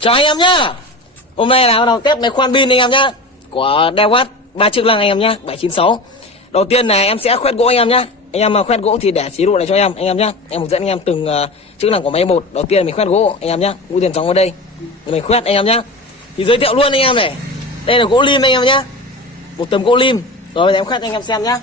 Chào anh em nhá. Hôm nay là bắt đầu test máy khoan pin anh em nhá, của Dewat 3 chức năng anh em nhá, 796. Đầu tiên là em sẽ khoét gỗ anh em nhá. Anh em mà khoét gỗ thì để chế độ này cho em nhá. Em hướng dẫn anh em từng chức năng của máy một. Đầu tiên mình khoét gỗ anh em nhá. Ưu tiên chóng vào đây. Rồi mình khoét anh em nhá. Thì giới thiệu luôn anh em này. Đây là gỗ lim anh em nhá. Một tấm gỗ lim. Rồi bây giờ em khoét anh em xem nhá.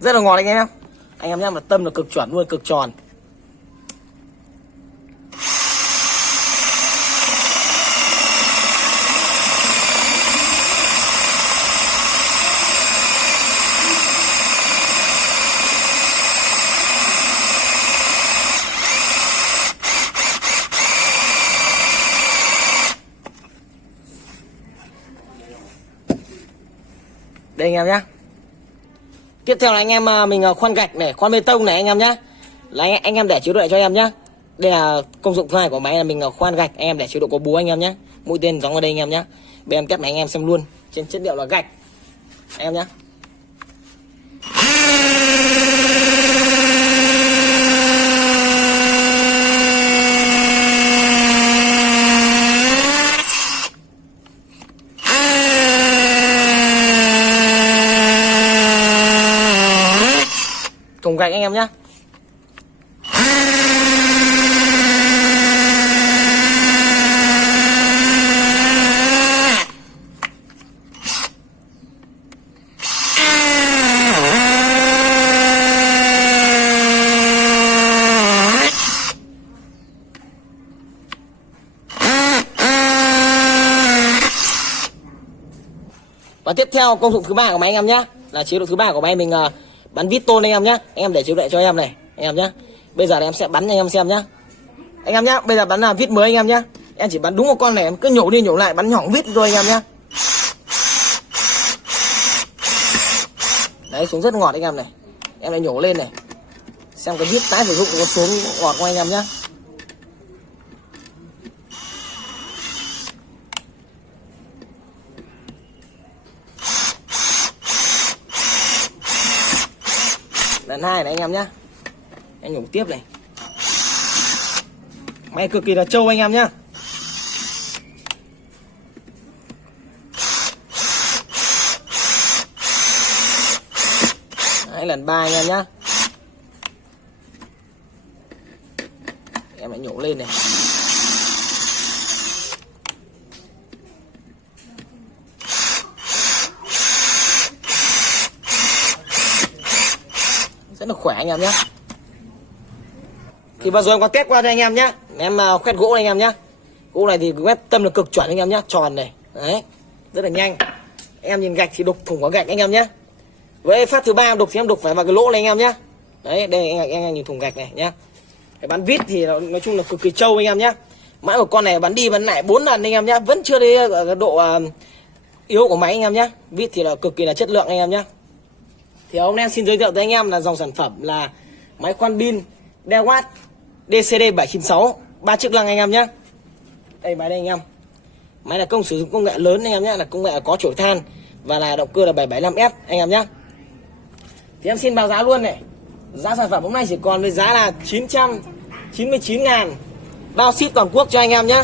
Rất là ngọt anh em. Anh em nhá, mà tâm là cực chuẩn luôn, cực tròn. Đây anh em nhá. Tiếp theo là anh em mình khoan gạch này, khoan bê tông này anh em nhá. Là anh em để chế độ lại cho em nhá. Đây là công dụng thứ hai của máy là mình khoan gạch, anh em để chế độ có búa anh em nhá. Mũi tên gióng vào đây anh em nhá. Bây em test này anh em xem luôn. Trên chất liệu là gạch. Anh em nhá. Thùng gạch anh em nhá. Và tiếp theo công dụng thứ ba của máy anh em nhá, là chế độ thứ ba của máy mình bắn vít tôn anh em nhá. Anh em để chế độ lại cho em này anh em nhá. Bây giờ em sẽ bắn anh em xem nhá. Anh em nhá, bây giờ bắn là vít mới anh em nhá. Em chỉ bắn đúng một con này, em cứ nhổ đi nhổ lại, bắn hỏng vít thôi anh em nhá. Đấy, xuống rất ngọt anh em này. Em lại nhổ lên này. Xem cái vít tái sử dụng có xuống ngọt không anh em nhá. Lần hai này anh em nhá. Em nhổ tiếp này. Máy cực kỳ là trâu anh em nhá. Đấy, lần 3 anh em nhá. Em lại nhổ lên này. Rất là khỏe anh em nhé. Thì vừa rồi em có test qua cho anh em nhé. Em khoét gỗ này anh em nhé. Gỗ này thì quét tâm là cực chuẩn anh em nhé. Tròn này. Đấy. Rất là nhanh. Em nhìn gạch thì đục thủng có gạch anh em nhé. Với phát thứ ba đục thì em đục phải vào cái lỗ này anh em nhé. Đấy. Đây anh nhìn thủng gạch này nhé. Cái bắn vít thì nói chung là cực kỳ trâu anh em nhé. Mãi một con này bắn đi bắn lại 4 lần anh em nhé. Vẫn chưa đi ở cái độ yếu của máy anh em nhé. Vít thì là cực kỳ là chất lượng anh em nhé. Thì hôm nay em xin giới thiệu tới anh em là dòng sản phẩm là máy khoan pin Dewat DCD 796 3 chức năng anh em nhé. Đây máy đây anh em. Máy là sử dụng công nghệ lớn anh em nhé, là công nghệ có chổi than và là động cơ là 775S anh em nhé. Thì em xin báo giá luôn này. Giá sản phẩm hôm nay chỉ còn với giá là 999.000 bao ship toàn quốc cho anh em nhé.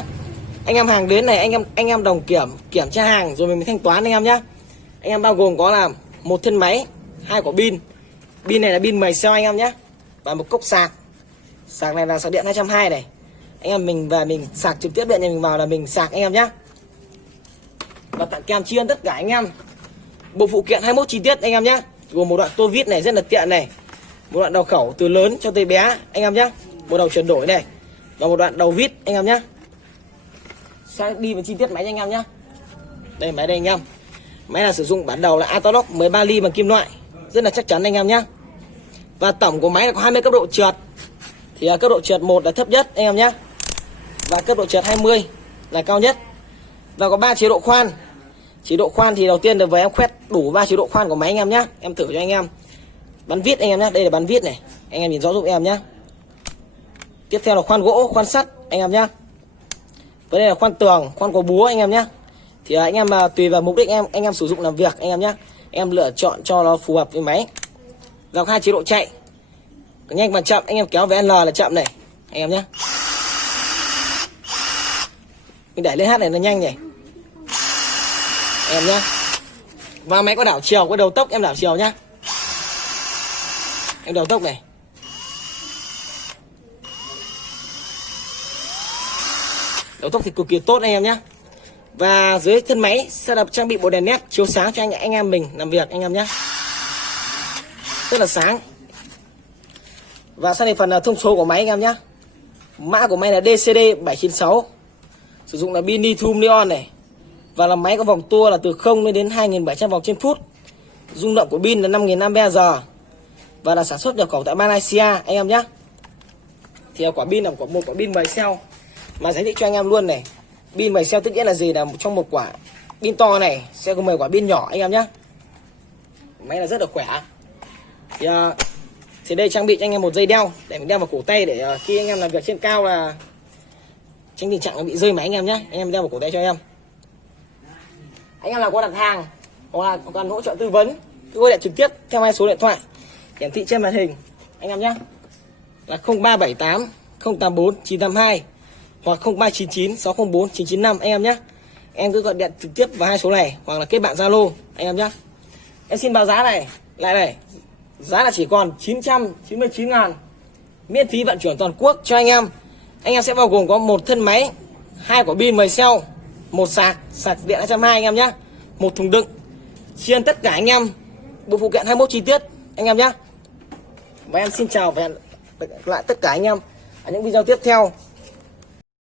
Anh em hàng đến này anh em đồng kiểm tra hàng rồi mình mới thanh toán anh em nhé. Anh em bao gồm có là một thân máy, 2 quả pin. Pin này là pin 10 cell anh em nhé. Và một cốc sạc. Sạc này là sạc điện 220 này. Anh em mình về mình sạc trực tiếp điện này, mình vào là mình sạc anh em nhé. Và tặng kèm chi ân tất cả anh em bộ phụ kiện 21 chi tiết anh em nhé. Gồm một đoạn tô vít này rất là tiện này. Một đoạn đầu khẩu từ lớn cho tới bé anh em nhé. Một đầu chuyển đổi này. Và một đoạn đầu vít anh em nhé. Sẽ đi vào chi tiết máy cho anh em nhé. Đây máy đây anh em. Máy là sử dụng bản đầu là Atolock 13 ly bằng kim loại, rất là chắc chắn anh em nhé. Và tổng của máy là có 20 cấp độ trượt. Thì cấp độ trượt 1 là thấp nhất anh em nhé. Và cấp độ trượt 20 là cao nhất. Và có 3 chế độ khoan. Chế độ khoan thì đầu tiên là với em quét đủ 3 chế độ khoan của máy anh em nhé. Em thử cho anh em. Bắn vít anh em nhé, đây là bắn vít này. Anh em nhìn rõ giúp em nhé. Tiếp theo là khoan gỗ, khoan sắt anh em nhé. Với đây là khoan tường, khoan có búa anh em nhé. Thì anh em tùy vào mục đích anh em sử dụng làm việc anh em nhé. Em lựa chọn cho nó phù hợp với máy. Vào 2 chế độ chạy. Nhanh và chậm, anh em kéo về L là chậm này anh em nhé. Mình đẩy lên H này là nhanh này anh em nhé. Và máy có đảo chiều, có đầu tốc em đảo chiều nhá. Em đầu tốc này. Đầu tốc thì cực kỳ tốt anh em nhé. Và dưới thân máy sẽ được trang bị bộ đèn led chiếu sáng cho anh em mình làm việc anh em nhé. Rất là sáng. Và sang đến phần thông số của máy anh em nhé. Mã của máy là DCD796. Sử dụng là pin lithium ion này. Và là máy có vòng tua là từ 0 đến 2.700 vòng trên phút. Dung lượng của pin là 5.000 Ah. Và là sản xuất nhập khẩu tại Malaysia anh em nhé. Thì quả pin là một quả pin 10 cell. Mà giải thích cho anh em luôn này. Pin 10 cell tức nghĩa là gì, là trong một quả pin to này sẽ có 10 quả pin nhỏ anh em nhé. Máy là rất là khỏe. Thì đây trang bị cho anh em một dây đeo để mình đeo vào cổ tay, để khi anh em làm việc trên cao là tránh tình trạng bị rơi máy anh em nhé. Anh em đeo vào cổ tay cho em. Anh em nào có đặt hàng hoặc là cần hỗ trợ tư vấn cứ gọi điện trực tiếp theo 2 số điện thoại hiển thị trên màn hình anh em nhé, là 0378 084 982 hoặc 0399 604 995 anh em nhé. Em cứ gọi điện trực tiếp vào 2 số này hoặc là kết bạn Zalo anh em nhé. Em xin báo giá này lại này, giá là chỉ còn 999.000, miễn phí vận chuyển toàn quốc cho anh em. Anh em sẽ bao gồm có một thân máy, 2 quả pin 10 cell, một sạc điện 220 anh em nhé, một thùng đựng, chiên tất cả anh em bộ phụ kiện 21 chi tiết anh em nhé. Và em xin chào và hẹn lại tất cả anh em ở những video tiếp theo.